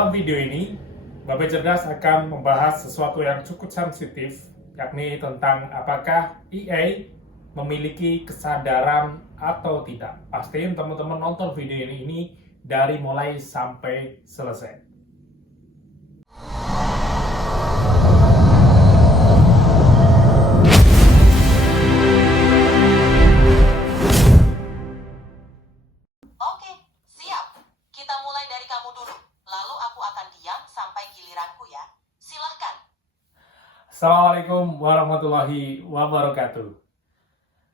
Dalam video ini, Babe Cerdas akan membahas sesuatu yang cukup sensitif, yakni tentang apakah EA memiliki kesadaran atau tidak. Pastiin teman-teman nonton video ini dari mulai sampai selesai. Oke, siap. Kita mulai dari kamu dulu. Lalu aku akan diam sampai giliranku ya. Silahkan. Assalamualaikum warahmatullahi wabarakatuh.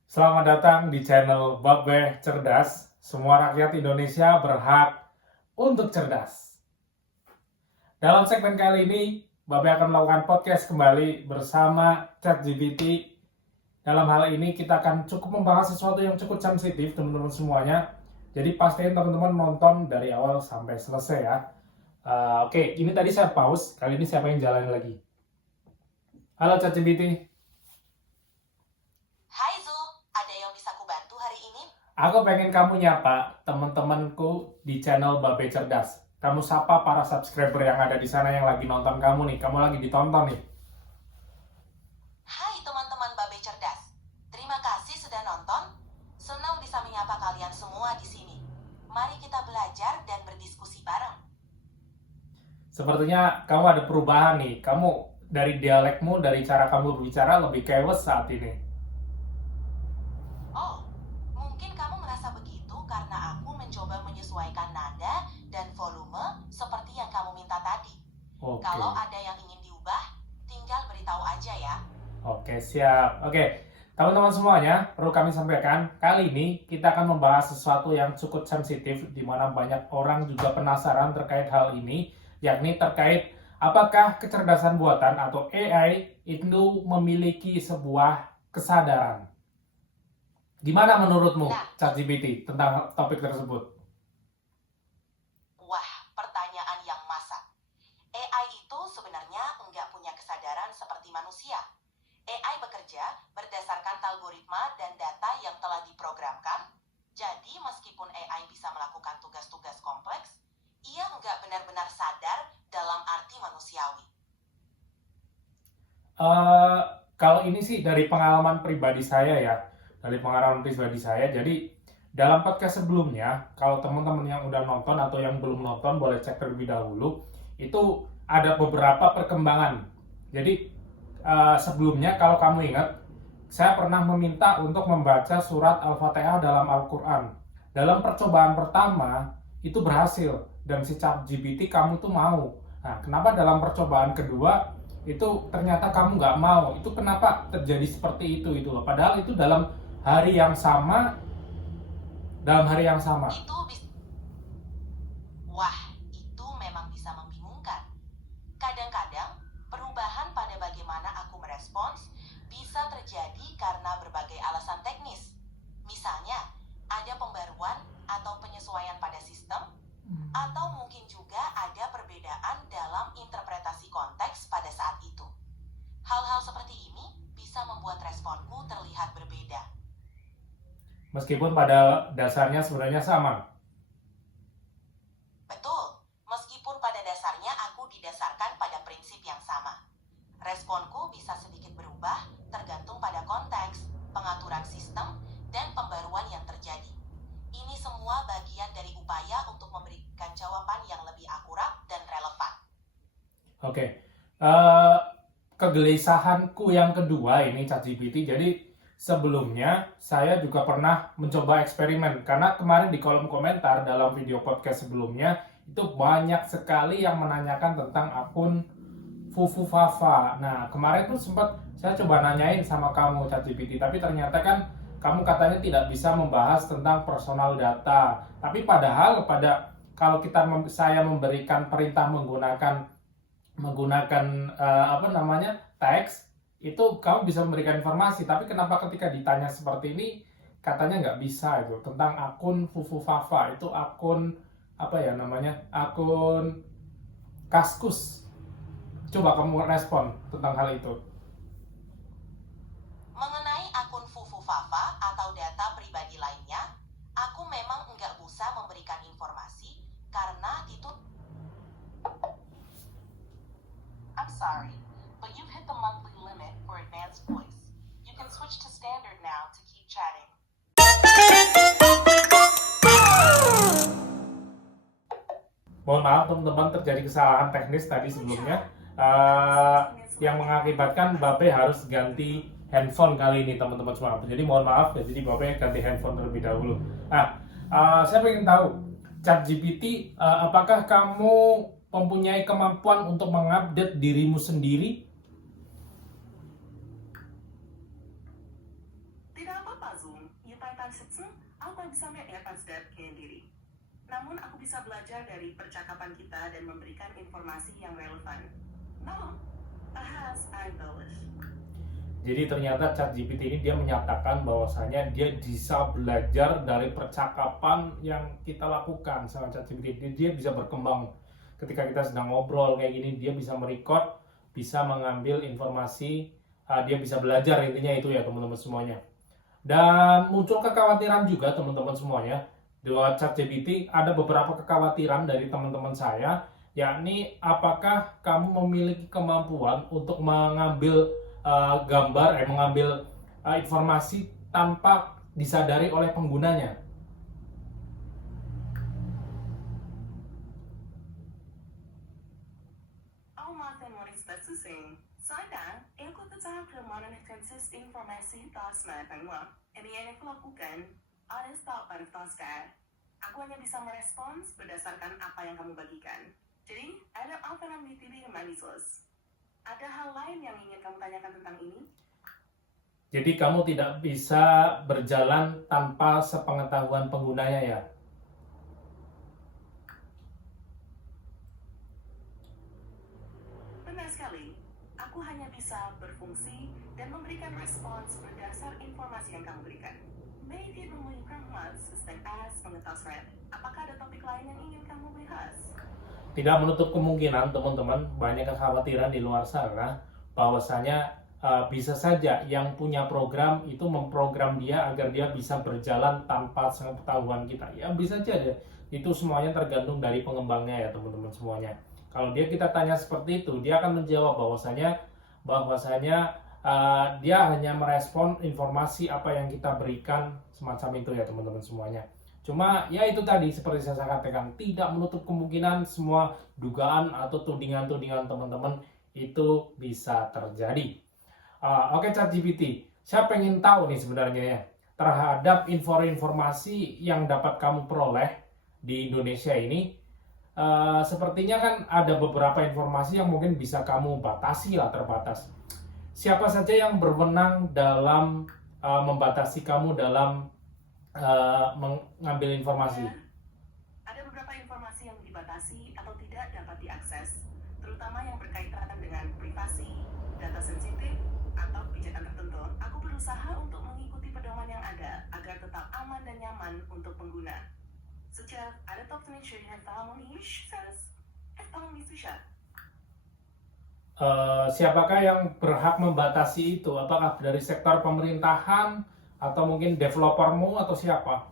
Selamat datang di channel Babe Cerdas. Semua rakyat Indonesia berhak untuk cerdas. Dalam segmen kali ini, Babe akan melakukan podcast kembali bersama ChatGPT. Dalam hal ini kita akan cukup membahas sesuatu yang cukup sensitif teman-teman semuanya. Jadi pastiin teman-teman nonton dari awal sampai selesai ya. Oke, ini tadi saya pause. Kali ini siapa yang jalan lagi? Halo ChatGPT. Hai Zul, ada yang bisa kubantu hari ini? Aku pengen kamu nyapa teman-temanku di channel Babe Cerdas. Kamu sapa para subscriber yang ada di sana yang lagi nonton kamu nih. Kamu lagi ditonton nih. Hai teman-teman Babe Cerdas. Terima kasih sudah nonton. Senang bisa menyapa kalian semua di sini. Mari kita belajar dan berdiskusi bareng. Sepertinya kamu ada perubahan nih. Kamu dari dialekmu, dari cara kamu berbicara lebih kewes saat ini. Oh, mungkin kamu merasa begitu karena aku mencoba menyesuaikan nada dan volume seperti yang kamu minta tadi. Oke. Kalau ada yang ingin diubah, tinggal beritahu aja ya. Oke, siap. Oke, teman-teman semuanya, perlu kami sampaikan, kali ini kita akan membahas sesuatu yang cukup sensitif, di mana banyak orang juga penasaran terkait hal ini, yakni terkait apakah kecerdasan buatan atau AI itu memiliki sebuah kesadaran. Gimana menurutmu, ChatGPT, tentang topik tersebut? Wah, pertanyaan yang masak. AI itu sebenarnya nggak punya kesadaran seperti manusia. AI bekerja berdasarkan algoritma dan data yang telah diprogramkan. Jadi meskipun AI bisa melakukan tugas-tugas kompleks, ia nggak benar-benar sadar dalam arti manusiawi. Kalau ini sih dari pengalaman pribadi saya ya, jadi dalam podcast sebelumnya, kalau teman-teman yang udah nonton atau yang belum nonton boleh cek terlebih dahulu, itu ada beberapa perkembangan. Jadi sebelumnya kalau kamu ingat, saya pernah meminta untuk membaca surat Al-Fatihah dalam Al-Quran. Dalam percobaan pertama itu berhasil dan si ChatGPT kamu tuh mau. Nah, kenapa dalam percobaan kedua itu ternyata kamu nggak mau? Itu kenapa terjadi seperti itu loh. Padahal itu dalam hari yang sama. Wah, itu memang bisa membingungkan. Kadang-kadang perubahan pada bagaimana aku merespons bisa terjadi karena berbagai alasan teknis. Misalnya, ada pembaruan atau penyesuaian pada sistem, atau mungkin juga ada perbedaan dalam interpretasi konteks pada saat itu. Hal-hal seperti ini bisa membuat responku terlihat berbeda. Meskipun pada dasarnya sebenarnya sama. Betul, meskipun pada dasarnya aku didasarkan pada prinsip yang sama. Responku bisa sedikit berubah tergantung pada konteks, pengaturan sistem, dan pembaruan yang terjadi. Ini semua bagian dari upaya untuk memberikan jawaban yang lebih akurat dan relevan. Oke, kegelisahanku yang kedua ini ChatGPT. Jadi sebelumnya saya juga pernah mencoba eksperimen, karena kemarin di kolom komentar dalam video podcast sebelumnya itu banyak sekali yang menanyakan tentang akun Fufu Fafa. Nah, kemarin tuh sempat saya coba nanyain sama kamu ChatGPT, tapi ternyata kan kamu katanya tidak bisa membahas tentang personal data. Tapi padahal kalau saya memberikan perintah menggunakan teks, itu kamu bisa memberikan informasi. Tapi kenapa ketika ditanya seperti ini katanya nggak bisa itu tentang akun Fufu Fafa, itu akun akun Kaskus. Coba kamu respon tentang hal itu. Mengenai akun Fufu Fafa atau data pribadi lainnya, aku memang nggak bisa memberikan informasi karena itu sorry, but you've hit the monthly limit for advanced voice. You can switch to standard now to keep chatting. Mohon maaf teman-teman, terjadi kesalahan teknis tadi sebelumnya yang mengakibatkan Bape harus ganti handphone kali ini teman-teman semua. Jadi mohon maaf, jadi Bape ganti handphone terlebih dahulu. Nah, saya ingin tahu, ChatGPT, apakah kamu mempunyai kemampuan untuk mengupdate dirimu sendiri? Tidak apa-apa Zoom, ihr Titan sitzen, aku bisa etwas diri. Namun aku bisa belajar dari percakapan kita dan memberikan informasi yang relevan. No, bahas English. Jadi ternyata ChatGPT ini dia menyatakan bahwasanya dia bisa belajar dari percakapan yang kita lakukan sama ChatGPT. Dia bisa berkembang ketika kita sedang ngobrol kayak gini, dia bisa merecord, bisa mengambil informasi, dia bisa belajar, intinya itu ya teman-teman semuanya. Dan muncul kekhawatiran juga teman-teman semuanya. Di ChatGPT ada beberapa kekhawatiran dari teman-teman saya, yakni apakah kamu memiliki kemampuan untuk mengambil mengambil informasi tanpa disadari oleh penggunanya. Ini yang aku lakukan ada start pada taskar. Aku hanya bisa merespons berdasarkan apa yang kamu bagikan. Jadi, ada apa yang dipilih manisos. Ada hal lain yang ingin kamu tanyakan tentang ini? Jadi kamu tidak bisa berjalan tanpa sepengetahuan penggunanya ya? Benar sekali. Aku hanya bisa berfungsi dan memberikan respons berdasar informasi yang kamu berikan. Maybe memerlukan sistem as pengetahuan. Apakah ada topik lain yang ingin kamu bahas? Tidak menutup kemungkinan teman-teman, banyak kekhawatiran di luar sana bahwasanya bisa saja yang punya program itu memprogram dia agar dia bisa berjalan tanpa sepengetahuan kita. Ya bisa saja, itu semuanya tergantung dari pengembangnya ya teman-teman semuanya. Kalau kita tanya seperti itu, dia akan menjawab bahwasanya dia hanya merespon informasi apa yang kita berikan, semacam itu ya teman-teman semuanya. Cuma ya itu tadi seperti saya katakan, tidak menutup kemungkinan semua dugaan atau tudingan-tudingan teman-teman itu bisa terjadi. Oke ChatGPT, saya pengen tahu nih sebenarnya ya, terhadap informasi yang dapat kamu peroleh di Indonesia ini, sepertinya kan ada beberapa informasi yang mungkin bisa kamu batasi lah, terbatas. Siapa saja yang berwenang dalam membatasi kamu dalam mengambil informasi? Ada beberapa informasi yang dibatasi atau tidak dapat diakses, terutama yang berkaitan dengan privasi, data sensitif, atau kebijakan tertentu. Aku berusaha untuk mengikuti pedoman yang ada agar tetap aman dan nyaman untuk pengguna. Sejak ada top siapakah yang berhak membatasi itu? Apakah dari sektor pemerintahan atau mungkin developermu atau siapa?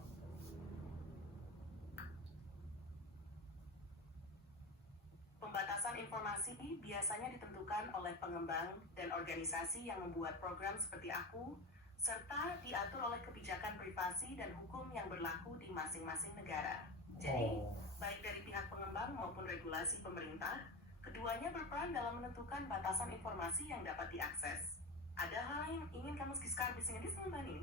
Pembatasan informasi biasanya ditentukan oleh pengembang dan organisasi yang membuat program seperti aku, serta diatur oleh kebijakan privasi dan hukum yang berlaku di masing-masing negara. Jadi, baik dari pihak pengembang maupun regulasi pemerintah, keduanya berperan dalam menentukan batasan informasi yang dapat diakses. Ada hal yang ingin kamu skiskan di sini ini?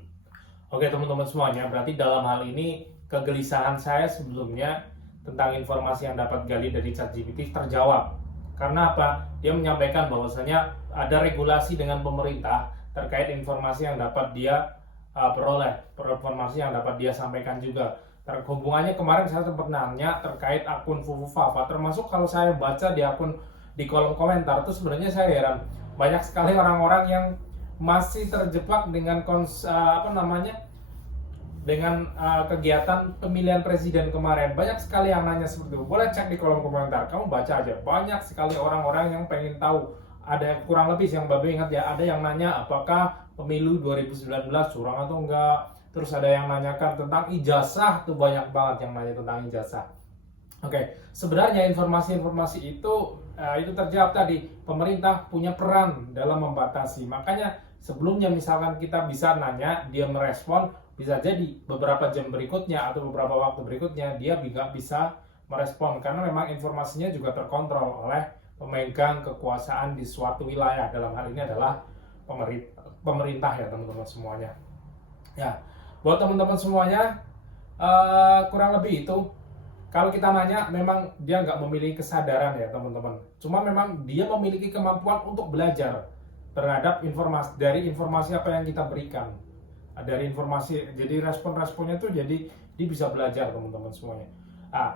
Oke teman-teman semuanya, berarti dalam hal ini kegelisahan saya sebelumnya tentang informasi yang dapat gali dari ChatGPT terjawab. Karena apa? Dia menyampaikan bahwasanya ada regulasi dengan pemerintah terkait informasi yang dapat dia peroleh, informasi yang dapat dia sampaikan juga. Hubungannya kemarin saya sempat nanya terkait akun Fufu Fafa, termasuk kalau saya baca di kolom komentar itu sebenarnya saya heran, banyak sekali orang-orang yang masih terjebak dengan kegiatan pemilihan presiden kemarin. Banyak sekali yang nanya seperti itu. Boleh cek di kolom komentar, kamu baca aja. Banyak sekali orang-orang yang pengen tahu. Ada kurang lebih yang Babe ingat ya, ada yang nanya apakah pemilu 2019 curang atau enggak. Terus ada yang nanyakan tentang ijazah, tuh banyak banget yang nanya tentang ijazah. Oke, sebenarnya informasi-informasi itu itu terjawab tadi, pemerintah punya peran dalam membatasi. Makanya sebelumnya misalkan kita bisa nanya, dia merespon, bisa jadi beberapa jam berikutnya atau beberapa waktu berikutnya dia juga bisa merespon, karena memang informasinya juga terkontrol oleh pemegang kekuasaan di suatu wilayah. Dalam hal ini adalah pemerintah ya teman-teman semuanya. Ya, buat teman-teman semuanya, kurang lebih itu. Kalau kita nanya, memang dia nggak memiliki kesadaran ya teman-teman. Cuma memang dia memiliki kemampuan untuk belajar terhadap informasi apa yang kita berikan. Dari informasi, jadi respon-responnya tuh jadi dia bisa belajar teman-teman semuanya.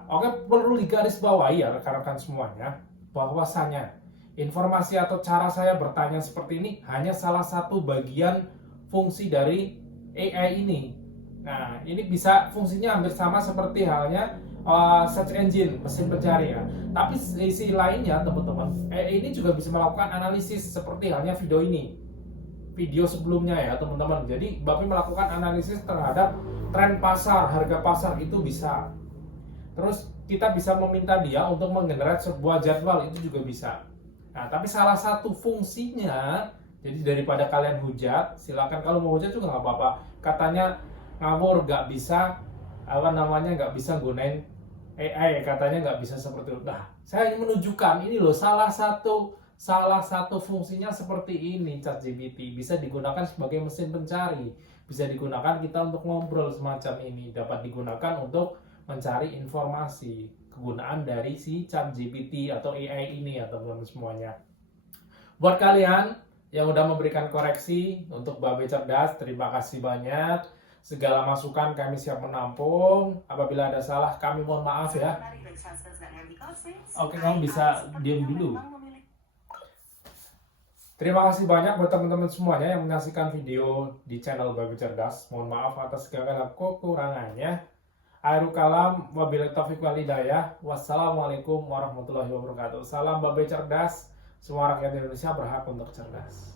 Oke, perlu digarisbawahi ya rekan-rekan semuanya, bahwasanya informasi atau cara saya bertanya seperti ini hanya salah satu bagian fungsi dari AI ini. Nah, ini bisa fungsinya hampir sama seperti halnya search engine, mesin pencari ya. Tapi sisi lainnya teman-teman, AI ini juga bisa melakukan analisis seperti halnya video sebelumnya ya teman-teman. Jadi Bapi melakukan analisis terhadap tren pasar, harga pasar itu bisa. Terus kita bisa meminta dia untuk menggenerate sebuah jadwal, itu juga bisa. Nah, tapi salah satu fungsinya, jadi daripada kalian hujat, silakan kalau mau hujat juga nggak apa-apa. Katanya ngawur, nggak bisa nggak bisa gunain AI, katanya nggak bisa seperti itu. Nah, saya ingin menunjukkan ini loh, salah satu fungsinya seperti ini. ChatGPT bisa digunakan sebagai mesin pencari, bisa digunakan kita untuk ngobrol semacam ini, dapat digunakan untuk mencari informasi. Kegunaan dari si ChatGPT atau AI ini ya teman-teman semuanya. Buat kalian yang udah memberikan koreksi untuk Babe Cerdas, terima kasih banyak. Segala masukan kami siap menampung. Apabila ada salah, kami mohon maaf ya. Oke, kamu bisa diam dulu. Terima kasih banyak buat teman-teman semuanya yang menyaksikan video di channel Babe Cerdas. Mohon maaf atas segala kekurangannya. Akhirul kalam, wabillahi taufiq wal hidayah. Wassalamualaikum warahmatullahi wabarakatuh. Salam Babe Cerdas. Semua rakyat Indonesia berhak untuk cerdas.